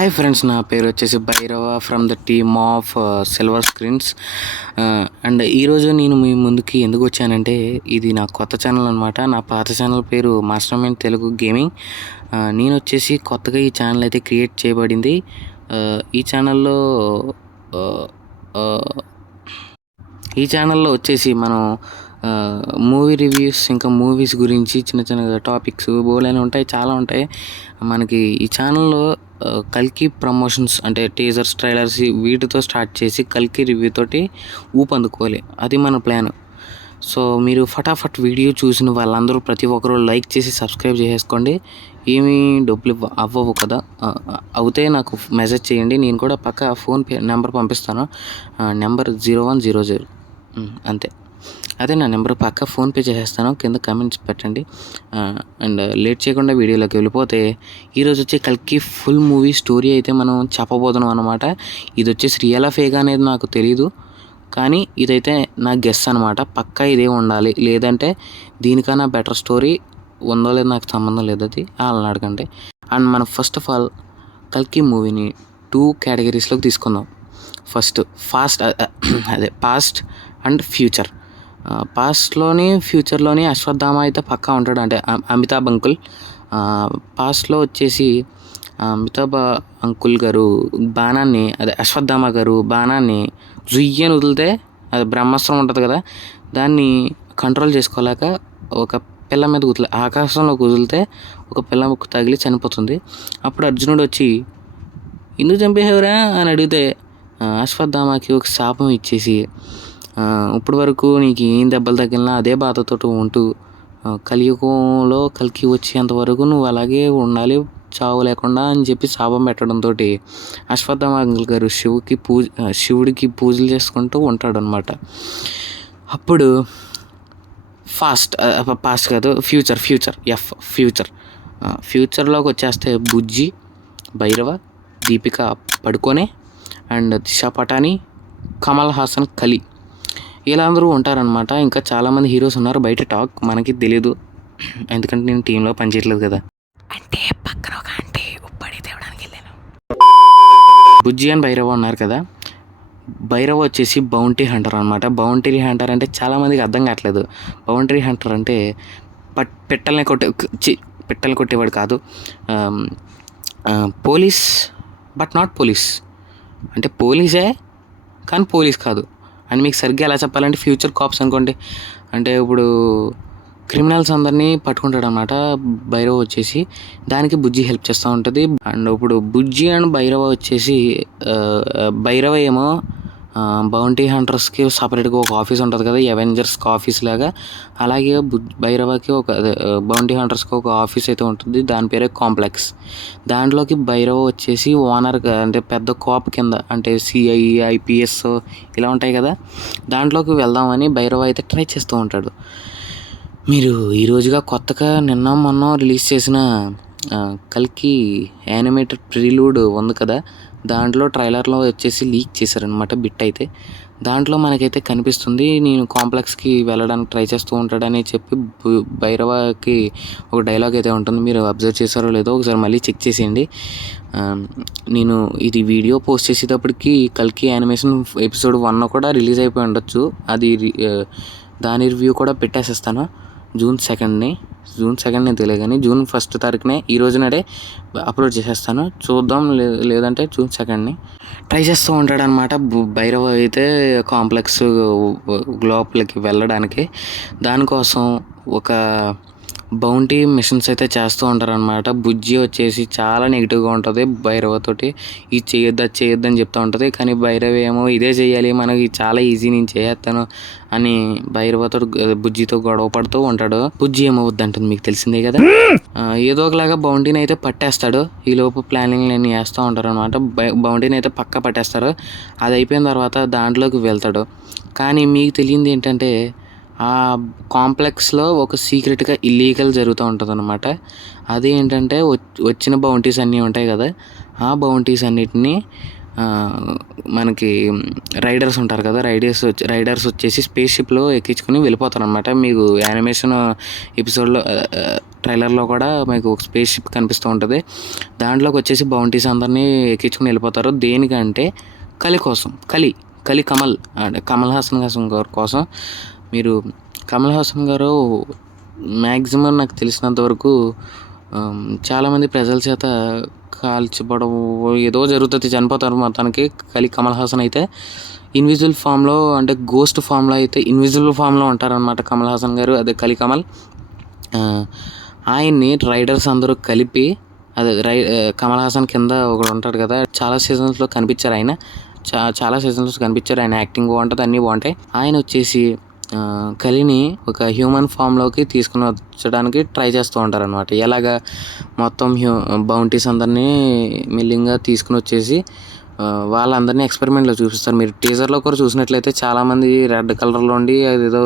Hi friends, నా పేరు వచ్చేసి Bhairava from the team of silver screens. And ఈరోజు నేను మీ ముందుకి ఎందుకు వచ్చానంటే, ఇది నా కొత్త ఛానల్ అనమాట. నా పాత ఛానల్ పేరు మాస్టర్ మైండ్ తెలుగు గేమింగ్. నేను వచ్చేసి కొత్తగా ఈ ఛానల్ అయితే క్రియేట్ చేయబడింది. ఈ ఛానల్లో వచ్చేసి మనం మూవీ రివ్యూస్, ఇంకా మూవీస్ గురించి చిన్న చిన్న టాపిక్స్ బోలైన ఉంటాయి, చాలా ఉంటాయి. మనకి ఈ ఛానల్లో కల్కి ప్రమోషన్స్ అంటే టీజర్స్, ట్రైలర్స్ వీటితో స్టార్ట్ చేసి కల్కి రివ్యూ తోటి ఊపందుకోవాలి, అది మన ప్లాన్. సో మీరు ఫటాఫట్ వీడియో చూసిన వాళ్ళందరూ ప్రతి ఒక్కరు లైక్ చేసి సబ్స్క్రైబ్ చేసేసుకోండి. ఏమీ డబ్బులు అవ్వవు కదా, అవుతే నాకు మెసేజ్ చేయండి, నేను కూడా పక్క ఫోన్పే నెంబర్ పంపిస్తాను. నెంబర్ 0100 అంతే. అదే నా నెంబర్ పక్క ఫోన్పే చేసేస్తాను, కింద కామెంట్స్ పెట్టండి. అండ్ లేట్ చేయకుండా వీడియోలోకి వెళ్ళిపోతే, ఈరోజు వచ్చే కల్కి ఫుల్ మూవీ స్టోరీ అయితే మనం చెప్పబోతున్నాం అనమాట. ఇది వచ్చేసి రియలా ఫేక్ అనేది నాకు తెలీదు, కానీ ఇదైతే నా గెస్ అనమాట. పక్కా ఇదే ఉండాలి, లేదంటే దీనికన్నా బెటర్ స్టోరీ ఉందో లేదో నాకు సంబంధం లేదు, అది వాళ్ళని అడగండి. అండ్ మనం ఫస్ట్ ఆఫ్ ఆల్ కల్కి మూవీని 2 కేటగిరీస్లోకి తీసుకుందాం. First past and future. పాస్ట్లోని ఫ్యూచర్లోని అశ్వత్థామ అయితే పక్కా ఉంటాడు, అంటే అమితాబ్ అంకుల్. పాస్ట్లో వచ్చేసి అమితాబ్ అంకుల్ గారు బాణాన్ని, అదే అశ్వత్థామ గారు బాణాన్ని జుయ్యని వదిలితే, అది బ్రహ్మాస్త్రం ఉంటుంది కదా, దాన్ని కంట్రోల్ చేసుకోలేక ఒక పిల్ల మీద ఆకాశంలోకి వదిలితే ఒక పిల్ల ముక్కు తగిలి చనిపోతుంది. అప్పుడు అర్జునుడు వచ్చి ఎందుకు చంపేసేవరా అని అడిగితే, అశ్వత్థామకి ఒక శాపం ఇచ్చేసి, ఇప్పటి వరకు నీకు ఏం దెబ్బలు తగిలినా అదే బాధతో ఉంటూ కలియుగంలో కల్కి వచ్చేంతవరకు నువ్వు అలాగే ఉండాలి, చావు లేకుండా అని చెప్పి శాపం పెట్టడంతో అశ్వత్థామ అంకుల్ గారు శివుడికి పూజలు చేసుకుంటూ ఉంటాడు అనమాట. అప్పుడు పాస్ట్ కాదు, ఫ్యూచర్లోకి వచ్చేస్తే బుజ్జి, భైరవ, దీపిక పడుకోనే, అండ్ దిశా పటాని, కమల్ హాసన్, కలి, ఇలా అందరూ ఉంటారనమాట. ఇంకా చాలామంది హీరోస్ ఉన్నారు, బయట టాక్ మనకి తెలీదు, ఎందుకంటే నేను టీంలో పనిచేయట్లేదు కదా. అంటే పక్కన ఒక అంటే ఉప్పడి తేవడానికి వెళ్ళాను. బుజ్జి అండ్ భైరవ ఉన్నారు కదా. భైరవ వచ్చేసి బౌంటీ హంటర్ అనమాట. బౌంటీ హంటర్ అంటే చాలామందికి అర్థం కావట్లేదు. బౌంటీ హంటర్ అంటే పెట్టల్ని కొట్టేవాడు కాదు, పోలీస్ బట్ నాట్ పోలీస్, అంటే పోలీసే కానీ పోలీస్ కాదు అని మీకు సరిగ్గా ఎలా చెప్పాలంటే, ఫ్యూచర్ కాప్స్ అనుకోండి. అంటే ఇప్పుడు క్రిమినల్స్ అందరినీ పట్టుకుంటాడు అనమాట భైరవ వచ్చేసి, దానికి బుజ్జి హెల్ప్ చేస్తూ ఉంటుంది. అండ్ ఇప్పుడు బుజ్జి అండ్ భైరవ వచ్చేసి, భైరవ ఏమో బౌంటీ హంటర్స్కి సపరేట్గా ఒక ఆఫీస్ ఉంటుంది కదా, అవెంజర్స్కి ఆఫీస్ లాగా, అలాగే భైరవకి ఒక బౌంటీ హంటర్స్కి ఒక ఆఫీస్ అయితే ఉంటుంది, దాని పేరే కాంప్లెక్స్. దాంట్లోకి భైరవ వచ్చేసి ఓనర్గా, అంటే పెద్ద కోప్ కింద, అంటే సిఐ, ఐపీఎస్ ఇలా ఉంటాయి కదా, దాంట్లోకి వెళ్దామని భైరవ అయితే ట్రై చేస్తూ ఉంటాడు. మీరు ఈరోజుగా కొత్తగా నిన్న మొన్న రిలీజ్ చేసిన కల్కి యానిమేటెడ్ ప్రిలూడ్ ఉంది కదా, దాంట్లో ట్రైలర్లో వచ్చేసి లీక్ చేశారనమాట బిట్ అయితే. దాంట్లో మనకైతే కనిపిస్తుంది, నేను కాంప్లెక్స్కి వెళ్ళడానికి ట్రై చేస్తూ ఉంటాడని చెప్పి భైరవకి ఒక డైలాగ్ అయితే ఉంటుంది. మీరు అబ్జర్వ్ చేశారో లేదో ఒకసారి మళ్ళీ చెక్ చేసేయండి. నేను ఇది వీడియో పోస్ట్ చేసేటప్పటికి కల్కి యానిమేషన్ ఎపిసోడ్ 1 కూడా రిలీజ్ అయిపోయి ఉండొచ్చు, అది దాని రివ్యూ కూడా పెట్టేసేస్తాను. జూన్ 2nd తెలియదు కానీ జూన్ 1 తారీఖునే, ఈ రోజు నాడే అప్లోడ్ చేసేస్తాను. చూద్దాం, లేదంటే జూన్ 2 ట్రై చేస్తూ ఉంటాడు అనమాట భైరవ అయితే కాంప్లెక్స్ లోపలికి వెళ్ళడానికి. దానికోసం ఒక బౌంటీ మిషన్స్ అయితే చేస్తూ ఉంటారు అనమాట. బుజ్జి వచ్చేసి చాలా నెగిటివ్గా ఉంటుంది భైరవతోటి, ఇది చేయొద్దని చెప్తూ ఉంటుంది. కానీ భైరవ ఏమో ఇదే చేయాలి, మనకి చాలా ఈజీ, నేను చేస్తాను అని భైరవతో బుజ్జితో గొడవ పడుతూ ఉంటాడు. బుజ్జి ఏమో వద్దంటుంది, మీకు తెలిసిందే కదా. ఏదో ఒకలాగా బౌంటీని అయితే పట్టేస్తాడు. ఈ లోపు ప్లానింగ్ అన్నీ వేస్తూ ఉంటారు అనమాట. బౌంటీని అయితే పక్కా పట్టేస్తారు. అది అయిపోయిన తర్వాత దాంట్లోకి వెళ్తాడు. కానీ మీకు తెలియంది ఏంటంటే, ఆ కాంప్లెక్స్లో ఒక సీక్రెట్గా ఇల్లీగల్ జరుగుతూ ఉంటుంది అనమాట. అదేంటంటే వచ్చిన బౌంటీస్ అన్నీ ఉంటాయి కదా, ఆ బౌంటీస్ అన్నిటినీ మనకి రైడర్స్ ఉంటారు కదా, రైడర్స్ వచ్చేసి స్పేస్ షిప్లో ఎక్కించుకుని వెళ్ళిపోతారు అనమాట. మీకు యానిమేషన్ ఎపిసోడ్లో ట్రైలర్లో కూడా మీకు ఒక స్పేస్ షిప్ కనిపిస్తూ ఉంటుంది. దాంట్లోకి వచ్చేసి బౌంటీస్ అందరినీ ఎక్కించుకుని వెళ్ళిపోతారు. దేనికంటే కలి కమల్ అంటే కమల్ హాసన్ గారి కోసం. మీరు కమల్ హాసన్ గారు మ్యాక్సిమం నాకు తెలిసినంత వరకు చాలామంది ప్రజల చేత కాల్చబడం ఏదో జరుగుతుంది, చనిపోతారు మొత్తానికి. కమల్ హాసన్ అయితే ఇన్విజిబుల్ ఫామ్లో, అంటే గోస్ట్ ఫామ్లో అయితే ఇన్విజిబుల్ ఫామ్లో ఉంటారనమాట కమల్ హాసన్ గారు. అదే కమల్. ఆయన్ని రైడర్స్ అందరూ కలిపి, అదే కమల్ హాసన్ కింద ఒకడు ఉంటాడు కదా, చాలా సీజన్స్లో కనిపించారు ఆయన. చాలా సీజన్స్లో కనిపించారు. ఆయన యాక్టింగ్ బాగుంటుంది, అన్నీ బాగుంటాయి. ఆయన వచ్చేసి కలిని ఒక హ్యూమన్ ఫామ్లోకి తీసుకుని వచ్చడానికి ట్రై చేస్తూ ఉంటారు అనమాట. ఎలాగా మొత్తం బౌంటీస్ అందరినీ మెల్లింగా తీసుకుని వచ్చేసి వాళ్ళందరినీ ఎక్స్పెరిమెంట్లో చూపిస్తారు. మీరు టీజర్లో కూడా చూసినట్లయితే చాలామంది రెడ్ కలర్లో ఉండి అదేదో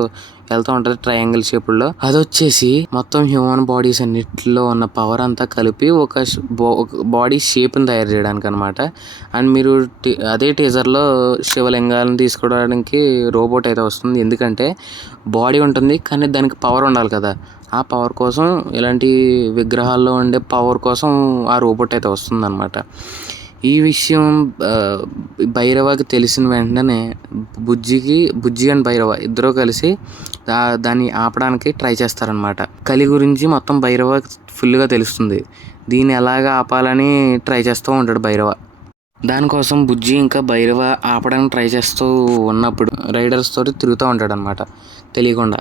వెళ్తూ ఉంటుంది ట్రయాంగిల్ షేపుల్లో. అది వచ్చేసి మొత్తం హ్యూమన్ బాడీస్ అన్నిటిలో ఉన్న పవర్ అంతా కలిపి ఒక బాడీ షేప్ని తయారు చేయడానికి అనమాట. అండ్ మీరు అదే టీజర్లో శివలింగాలను తీసుకోవడానికి రోబోట్ అయితే వస్తుంది. ఎందుకంటే బాడీ ఉంటుంది కానీ దానికి పవర్ ఉండాలి కదా, ఆ పవర్ కోసం ఇలాంటి విగ్రహాల్లో ఉండే పవర్ కోసం ఆ రోబోట్ అయితే వస్తుంది అనమాట. ఈ విషయం భైరవకి తెలిసిన వెంటనే బుజ్జి అండ్ భైరవ ఇద్దరూ కలిసి దాన్ని ఆపడానికి ట్రై చేస్తారనమాట. కలి గురించి మొత్తం భైరవకి ఫుల్గా తెలుస్తుంది. దీన్ని ఎలాగ ఆపాలని ట్రై చేస్తూ ఉంటాడు భైరవ. దానికోసం బుజ్జి ఇంకా భైరవ ఆపడానికి ట్రై చేస్తూ ఉన్నప్పుడు రైడర్స్ తోటి తిరుగుతూ ఉంటాడు అనమాట తెలియకుండా.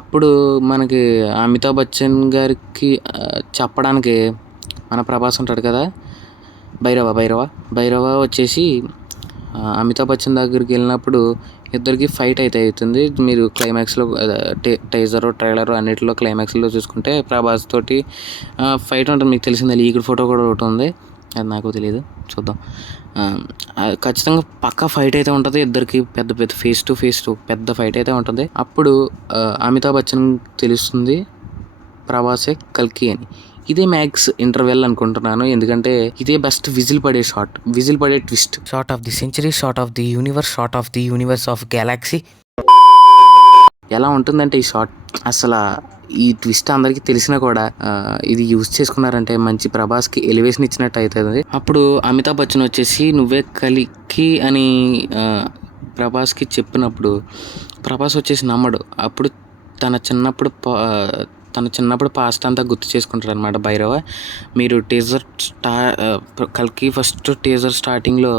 అప్పుడు మనకి అమితాబ్ బచ్చన్ గారికి చెప్పడానికి మన ప్రభాస్ ఉంటాడు కదా, భైరవ వచ్చేసి అమితాబ్ బచ్చన్ దగ్గరికి వెళ్ళినప్పుడు ఇద్దరికి ఫైట్ అయితే అవుతుంది. మీరు క్లైమాక్స్లో ట్రైలర్ అన్నిటిలో క్లైమాక్స్లో చూసుకుంటే ప్రభాస్ తోటి ఫైట్ ఉంటుంది. మీకు తెలిసిందే, లీక్డ్ ఫోటో కూడా ఒకటి ఉంది, అది నాకు తెలియదు, చూద్దాం. ఖచ్చితంగా పక్కా ఫైట్ అయితే ఉంటుంది ఇద్దరికి, పెద్ద ఫేస్ టు ఫేస్ పెద్ద ఫైట్ అయితే ఉంటుంది. అప్పుడు అమితాబ్ బచ్చన్ తెలుస్తుంది ప్రభాసే కల్కి అని. ఇదే మ్యాక్స్ ఇంటర్వెల్ అనుకుంటున్నాను, ఎందుకంటే ఇదే బెస్ట్ విజిల్ పడే twist, short of the century, short of the universe, short of the universe of Galaxy. ఎలా ఉంటుందంటే ఈ షార్ట్, అసలు ఈ ట్విస్ట్ అందరికీ తెలిసినా కూడా ఇది యూజ్ చేసుకున్నారంటే మంచి ప్రభాస్కి ఎలివేషన్ ఇచ్చినట్టు అవుతుంది. అప్పుడు అమితాబ్ బచ్చన్ వచ్చేసి నువ్వే కలికి అని ప్రభాస్కి చెప్పినప్పుడు ప్రభాస్ వచ్చేసి నమ్మడు. అప్పుడు తన చిన్నప్పుడు పాస్ట్ అంతా గుర్తు చేసుకుంటారు అనమాట భైరవ. మీరు కల్కి ఫస్ట్ టీజర్ స్టార్టింగ్లో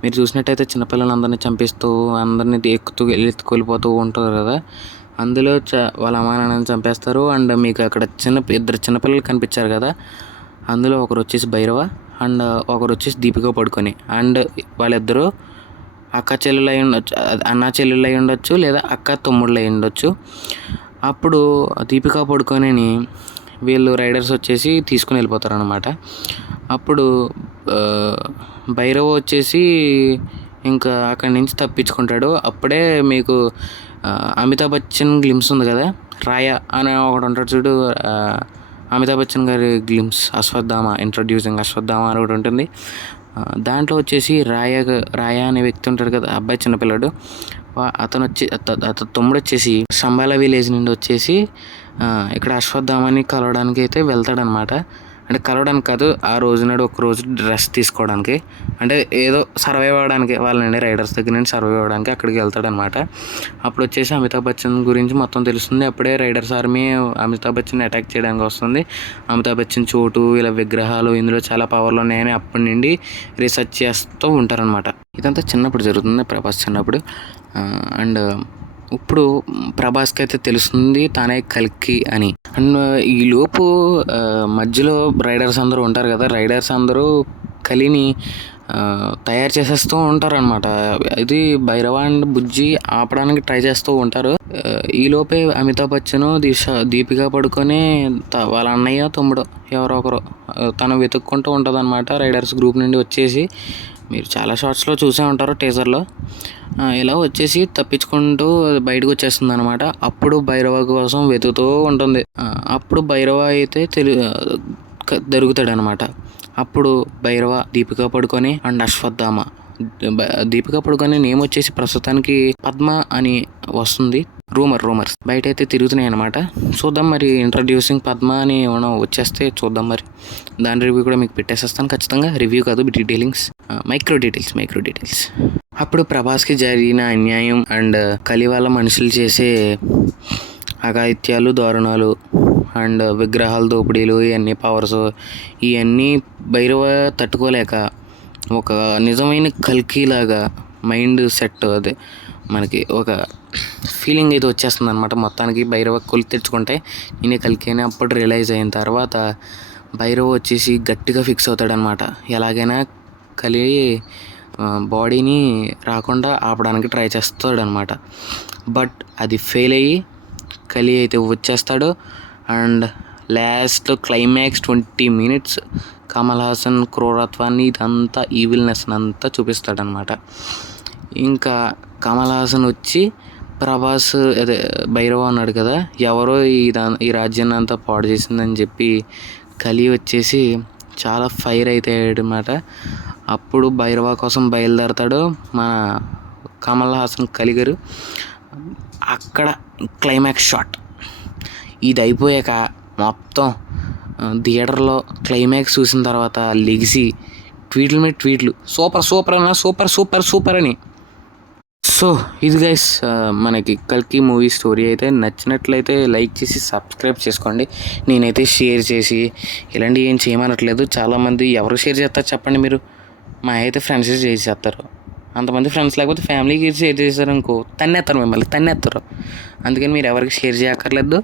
మీరు చూసినట్టయితే చిన్నపిల్లలందరినీ చంపేస్తూ అందరినీ ఎత్తుకెళ్ళిపోతూ ఉంటారు కదా, అందులో వాళ్ళ అమ్మా నాన్నని చంపేస్తారు. అండ్ మీకు అక్కడ ఇద్దరు చిన్నపిల్లలు కనిపించారు కదా, అందులో ఒకరు వచ్చేసి భైరవ అండ్ ఒకరు వచ్చేసి దీపిక పడుకొని. అండ్ వాళ్ళిద్దరూ అన్నా చెల్లెలు అయి ఉండొచ్చు, లేదా అక్క తమ్ముళ్ళు అయి ఉండొచ్చు. అప్పుడు దీపిక పడుకొని వీళ్ళు రైడర్స్ వచ్చేసి తీసుకుని వెళ్ళిపోతారు అనమాట. అప్పుడు భైరవ వచ్చేసి ఇంకా అక్కడి నుంచి తప్పించుకుంటాడు. అప్పుడే మీకు అమితాబ్ బచ్చన్ గ్లిమ్స్ ఉంది కదా, రాయా అనే ఒకడు ఉంటాడు చూడు, అమితాబ్ బచ్చన్ గారి గ్లిమ్స్, ఇంట్రొడ్యూసింగ్ అశ్వత్థామ అని ఒకటి ఉంటుంది. దాంట్లో వచ్చేసి రాయా అనే వ్యక్తి ఉంటాడు కదా, అబ్బాయి చిన్నపిల్లాడు, అతను తమ్ముడు వచ్చేసి శంబాలా విలేజ్ నుండి వచ్చేసి ఇక్కడ అశ్వత్థామని కలవడానికి అయితే వెళ్తాడనమాట. అంటే కలవడానికి కాదు, ఆ రోజు నాడు ఒక రోజు డ్రెస్ తీసుకోవడానికి, అంటే ఏదో సర్వైవ్ అవ్వడానికి, వాళ్ళని రైడర్స్ దగ్గర నుండి సర్వైవ్ అవ్వడానికి అక్కడికి వెళ్తాడనమాట. అప్పుడు వచ్చేసి అమితాబ్ బచ్చన్ గురించి మొత్తం తెలుస్తుంది. అప్పుడే riders army Amitabh Bachchan attack చేయడానికి వస్తుంది. అమితాబ్ బచ్చన్ చోటు ఇలా విగ్రహాలు ఇందులో చాలా పవర్లు ఉన్నాయని అప్పటి నుండి రీసెర్చ్ చేస్తూ ఉంటారనమాట. ఇదంతా చిన్నప్పుడు జరుగుతుంది, ప్రభాస్ చిన్నప్పుడు. అండ్ ఇప్పుడు ప్రభాస్కి అయితే తెలుస్తుంది తానే కల్కి అని. అండ్ ఈలోపు మధ్యలో రైడర్స్ అందరూ ఉంటారు కదా, రైడర్స్ అందరూ కలిని తయారు చేసేస్తూ ఉంటారనమాట. ఇది భైరవ అండ్ బుజ్జి ఆపడానికి ట్రై చేస్తూ ఉంటారు. ఈలోపే అమితాబ్ బచ్చన్ దీపిక పడుకొని వాళ్ళ అన్నయ్య తమ్ముడు ఎవరో ఒకరు తను వెతుక్కుంటూ ఉంటుంది అనమాట. రైడర్స్ గ్రూప్ నుండి వచ్చేసి మీరు చాలా షార్ట్స్లో చూసే ఉంటారు టీజర్లో, ఇలా వచ్చేసి తప్పించుకుంటూ బయటకు వచ్చేస్తుంది అనమాట. అప్పుడు భైరవ కోసం వెతుకుతూ ఉంటుంది. అప్పుడు భైరవ అయితే దొరుకుతాడు అనమాట. అప్పుడు భైరవ, దీపికా పడుకొని అండ్ అశ్వత్థామ. దీపికా పడుకొని నేమ్ వచ్చేసి ప్రస్తుతానికి పద్మ అని వస్తుంది. రూమర్స్ బయట అయితే తిరుగుతున్నాయి అనమాట. చూద్దాం మరి, ఇంట్రడ్యూసింగ్ పద్మ అని ఏమైనా వచ్చేస్తే చూద్దాం మరి. దాని రివ్యూ కూడా మీకు పెట్టేసేస్తాను ఖచ్చితంగా. రివ్యూ కాదు, డీటెయిలింగ్స్, మైక్రో డీటెయిల్స్. అప్పుడు ప్రభాస్కి జరిగిన అన్యాయం అండ్ కలివాళ్ళ మనుషులు చేసే అఘాయిత్యాలు, దారుణాలు అండ్ విగ్రహాల దోపిడీలు, ఇవన్నీ పవర్స్, ఇవన్నీ భైరవ తట్టుకోలేక ఒక నిజమైన కల్కిలాగా మైండ్ సెట్, అదే మనకి ఒక ఫీలింగ్ అయితే వచ్చేస్తుంది అనమాట. మొత్తానికి భైరవ కొలి తెచ్చుకుంటే నేనే కల్కి అని అప్పుడు రియలైజ్ అయిన తర్వాత భైరవ వచ్చేసి గట్టిగా ఫిక్స్ అవుతాడనమాట. ఎలాగైనా కలి బాడీని రాకుండా ఆపడానికి ట్రై చేస్తాడనమాట. బట్ అది ఫెయిల్ అయ్యి కలి అయితే వచ్చేస్తాడు. అండ్ లాస్ట్లో క్లైమాక్స్ 20 minutes కమల్ హాసన్ క్రూరత్వాన్ని, ఇదంతా ఈవిల్నెస్ అంతా చూపిస్తాడనమాట. ఇంకా కమల్ హాసన్ వచ్చి ప్రభాస్, అదే భైరవ అన్నాడు కదా, ఎవరో ఈ రాజ్యాన్ని అంతా పాడు చేసిందని చెప్పి కలి వచ్చేసి చాలా ఫైర్ అవుతాడు అనమాట. అప్పుడు భైరవ కోసం బయలుదేరతాడు మన కమల్ హాసన్ కలిగారు. అక్కడ క్లైమాక్స్ షాట్ ఇది అయిపోయాక మొత్తం థియేటర్లో క్లైమాక్స్ చూసిన తర్వాత లెగిసి ట్వీట్ల మీద ట్వీట్లు, సూపర్ అన్న, సూపర్ అని. సో ఇది గైస్, మనకి కల్కి మూవీ స్టోరీ అయితే నచ్చినట్లయితే లైక్ చేసి సబ్స్క్రైబ్ చేసుకోండి. నేనైతే షేర్ చేసి ఇలాంటివి ఏం చేయమనట్లేదు. చాలామంది ఎవరు షేర్ చేస్తారు చెప్పండి మీరు? మా అయితే ఫ్రెండ్స్ చేసేస్తారు. అంతమంది ఫ్రెండ్స్ లేకపోతే ఫ్యామిలీకి షేర్ చేశారు అనుకో, మిమ్మల్ని తన్నేస్తారు. అందుకని మీరు ఎవరికి షేర్ చేయక్కర్లేదు.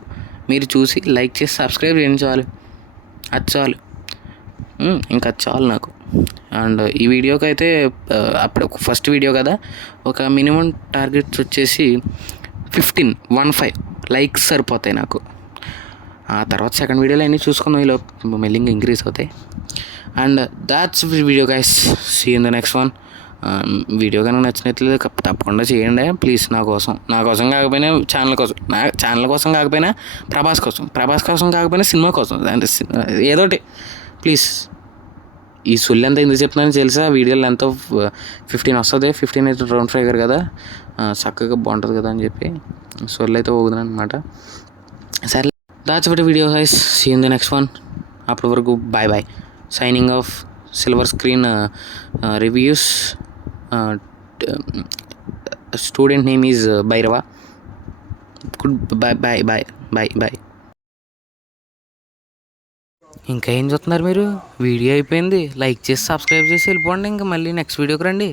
మీరు చూసి లైక్ చేసి సబ్స్క్రైబ్ చేయించాలి, అది చాలు. ఇంకా చాలు నాకు. అండ్ ఈ వీడియోకి అయితే అప్పుడు ఫస్ట్ వీడియో కదా, ఒక మినిమం టార్గెట్స్ వచ్చేసి 15 లైక్స్ సరిపోతాయి నాకు. ఆ తర్వాత సెకండ్ వీడియోలో అన్నీ చూసుకుందాం, ఈలో మెల్లింగ్ ఇంక్రీజ్ అవుతాయి. And that's video guys, see in the next one. Video కనుక నచ్చినట్లయితే తప్పకుండా చేయండి ప్లీజ్. నా కోసం కాకపోయినా ఛానల్ కోసం కాకపోయినా ప్రభాస్ కోసం కాకపోయినా సినిమా కోసం, అంటే ఏదోటి ప్లీజ్. ఈ సొల్లు ఎంత ఎందుకు చెప్తున్నాను తెలుసా? వీడియోలో ఎంతో 15 వస్తుంది. 15 అయితే రౌండ్ ఫిగర్ కదా, చక్కగా బాగుంటుంది కదా అని చెప్పి సొల్లు అయితే పోగుతున్నాను అనమాట. సరే, that's what video guys, see in the next one. అప్పటి వరకు bye. Signing off. Silver screen reviews. Student name is Bhairava. Good boy. ఇంకా ఏం చూస్తున్నారు మీరు? వీడియో అయిపోయింది, లైక్ చేసి సబ్స్క్రైబ్ చేసి వెళ్ళిపోండి. ఇంకా మళ్ళీ నెక్స్ట్ వీడియోకి రండి.